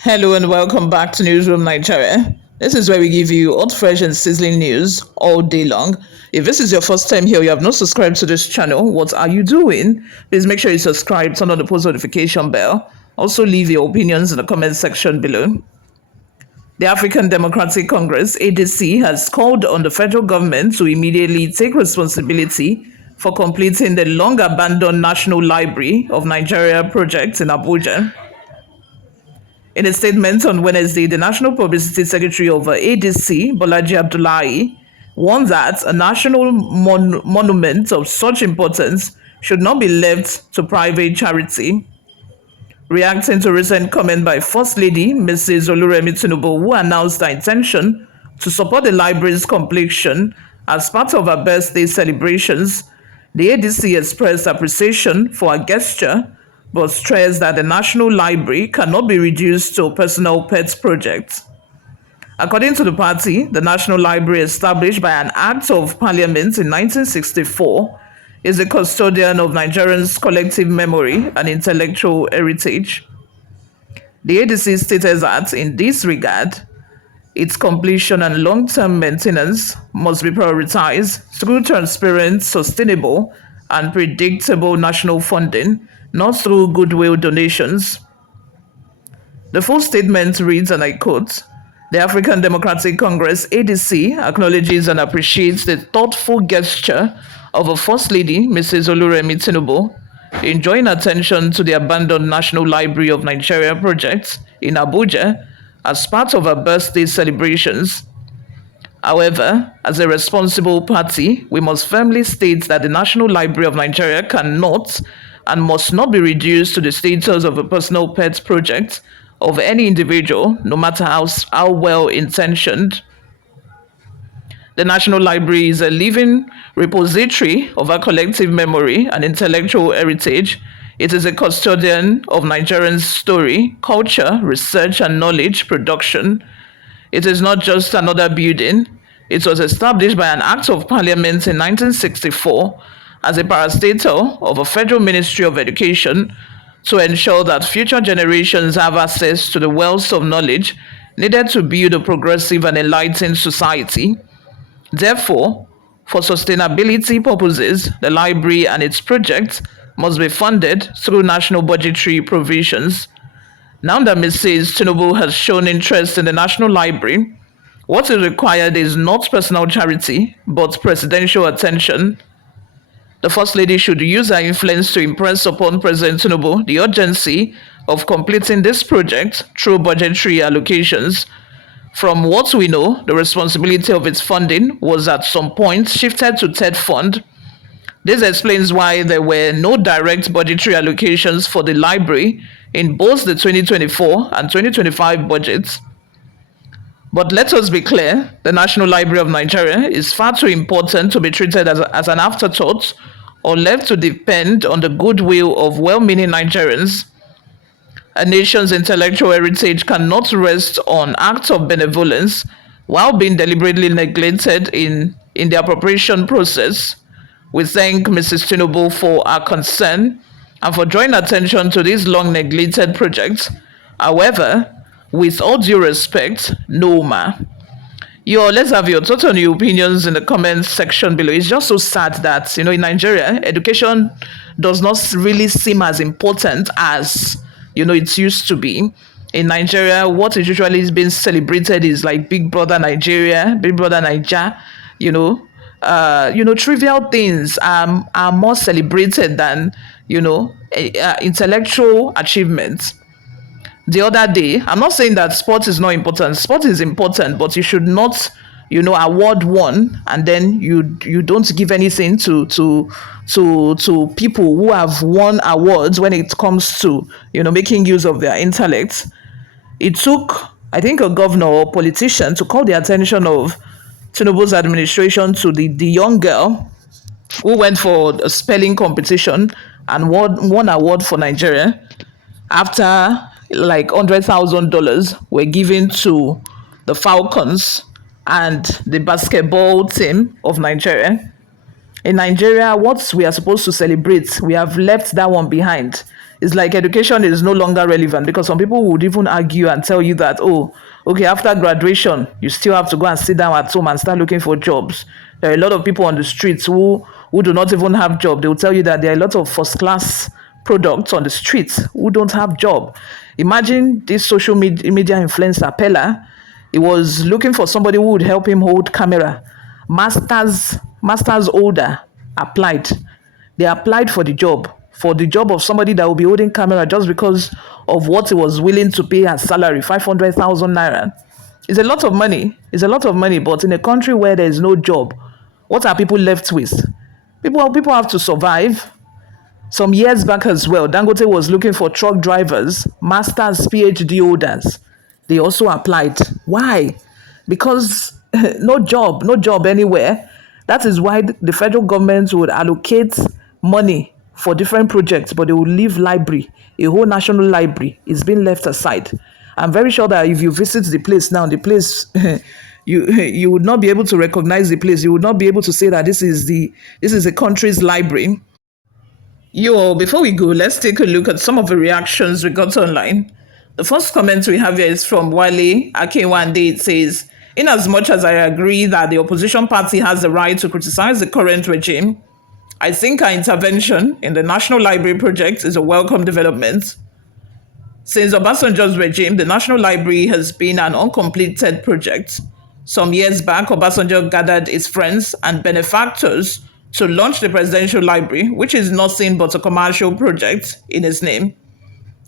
Hello and welcome back to Newsroom Nigeria. This is where we give you hot, fresh, and sizzling news all day long. If this is your first time here, you have not subscribed to this channel, what are you doing? Please make sure you subscribe, turn on the post notification bell. Also, leave your opinions in the comment section below. The African Democratic Congress, ADC, has called on the federal government to immediately take responsibility for completing the long-abandoned National Library of Nigeria project in Abuja. In a statement on Wednesday, the National Publicity Secretary of ADC, Bolaji Abdullahi, warned that a national monument of such importance should not be left to private charity. Reacting to recent comment by First Lady Mrs. Oluremi Tinubu, who announced her intention to support the library's completion as part of her birthday celebrations, the ADC expressed appreciation for her gesture but stressed that the National Library cannot be reduced to a personal pet project. According to the party, the National Library, established by an Act of Parliament in 1964, is the custodian of Nigerians' collective memory and intellectual heritage. The ADC stated that, in this regard, its completion and long-term maintenance must be prioritized through transparent, sustainable, and predictable national funding, not through goodwill donations. The full statement reads, and I quote, "The African Democratic Congress, ADC, acknowledges and appreciates the thoughtful gesture of a First Lady, Mrs. Oluremi Tinubu, in drawing attention to the abandoned National Library of Nigeria project in Abuja as part of her birthday celebrations. However, as a responsible party, we must firmly state that the National Library of Nigeria cannot and must not be reduced to the status of a personal pet project of any individual, no matter how well intentioned. The National Library is a living repository of our collective memory and intellectual heritage. It is a custodian of Nigerian story, culture, research, and knowledge production. It is not just another building. It was established by an Act of Parliament in 1964 as a parastatal of a Federal Ministry of Education to ensure that future generations have access to the wealth of knowledge needed to build a progressive and enlightened society. Therefore, for sustainability purposes, the library and its projects must be funded through national budgetary provisions. Now that Mrs. Tinubu has shown interest in the National Library, what is required is not personal charity, but presidential attention. The First Lady should use her influence to impress upon President Tinubu the urgency of completing this project through budgetary allocations. From what we know, the responsibility of its funding was at some point shifted to TED Fund. This explains why there were no direct budgetary allocations for the library in both the 2024 and 2025 budgets. But let us be clear, the National Library of Nigeria is far too important to be treated as an afterthought or left to depend on the goodwill of well-meaning Nigerians. A nation's intellectual heritage cannot rest on acts of benevolence while being deliberately neglected in the appropriation process. We thank Mrs. Tinubu for her concern and for drawing attention to this long neglected project. However, with all due respect, no ma. Let's have your thoughts on your opinions in the comments section below. It's just so sad that, in Nigeria, education does not really seem as important as, it used to be. In Nigeria, what is usually being celebrated is like Big Brother Nigeria, Big Brother Niger, trivial things are more celebrated than, intellectual achievements. The other day, I'm not saying that sport is not important. Sport is important, but you should not, award one and then you don't give anything to people who have won awards when it comes to, making use of their intellect. It took, I think, a governor or politician to call the attention of Tinubu's administration to the young girl who went for a spelling competition and won award for Nigeria after like $100,000 were given to the Falcons and the basketball team of Nigeria. In Nigeria, what we are supposed to celebrate, we have left that one behind. It's like education is no longer relevant because some people would even argue and tell you that, oh, okay, after graduation, you still have to go and sit down at home and start looking for jobs. There are a lot of people on the streets who do not even have job. They will tell you that there are a lot of first class products on the streets who don't have job. Imagine this social media influencer Pella. He was looking for somebody who would help him hold camera. Masters holder applied. They applied for the job of somebody that will be holding camera just because of what he was willing to pay as salary, 500,000 naira. It's a lot of money. It's a lot of money, but in a country where there is no job, what are people left with? People have to survive. Some years back as well, Dangote was looking for truck drivers, masters, PhD holders. They also applied. Why? Because no job anywhere. That is why the federal government would allocate money for different projects, but they will leave library. A whole national library is being left aside. I'm very sure that if you visit the place now, the place you would not be able to recognize the place. You would not be able to say that this is a country's library. Before we go, let's take a look at some of the reactions we got online. The first comment we have here is from Wale Akinwande. It says, in as much as I agree that the opposition party has the right to criticize the current regime, I think our intervention in the National Library project is a welcome development. Since Obasanjo's regime, the National Library has been an uncompleted project. Some years back, Obasanjo gathered his friends and benefactors to launch the Presidential Library, which is nothing but a commercial project in its name.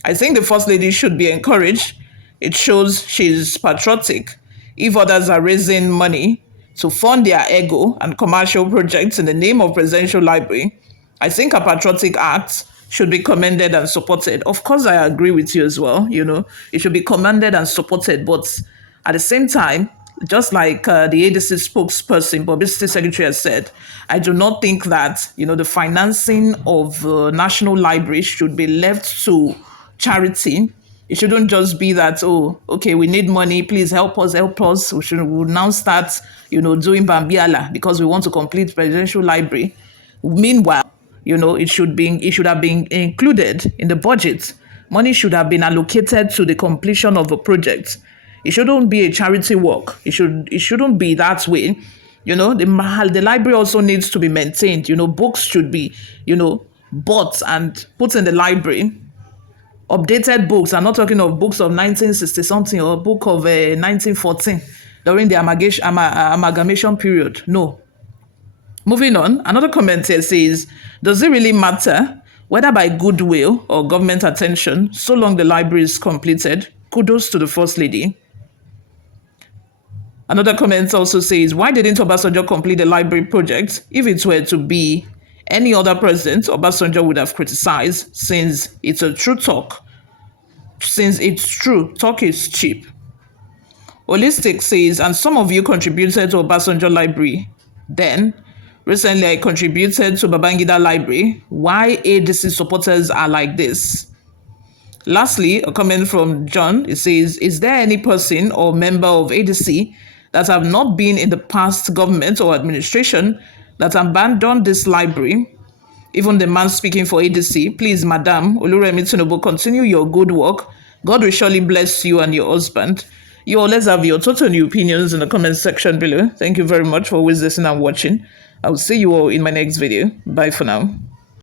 I think the First Lady should be encouraged. It shows she's patriotic. If others are raising money to fund their ego and commercial projects in the name of Presidential Library, I think a patriotic act should be commended and supported. Of course, I agree with you as well. It should be commended and supported, but at the same time, just like the ADC spokesperson, Publicity Secretary, has said, I do not think that the financing of National Library should be left to charity. It shouldn't just be that, oh, okay, we need money, please help us, help us. We'll now start, doing Bambiala because we want to complete Presidential Library. Meanwhile, it should have been included in the budget. Money should have been allocated to the completion of a project. It shouldn't be a charity work. It shouldn't be that way. The library also needs to be maintained. Books should be, bought and put in the library. Updated books. I'm not talking of books of 1960 something or a book of 1914 during the amalgamation period. No. Moving on, another comment here says, does it really matter whether by goodwill or government attention, so long the library is completed? Kudos to the First Lady. Another comment also says, why didn't Obasanjo complete the library project? If it were to be any other president, Obasanjo would have criticized, since it's a true talk. Since it's true, talk is cheap. Holistic says, and some of you contributed to Obasanjo Library. Then, recently I contributed to Babangida Library. Why ADC supporters are like this? Lastly, a comment from John. It says, is there any person or member of ADC that have not been in the past government or administration that abandoned this library? Even the man speaking for ADC, please, Madam Oluremi Tinubu, continue your good work. God will surely bless you and your husband. You all, let's have your total new opinions in the comment section below. Thank you very much for always listening and watching. I will see you all in my next video. Bye for now.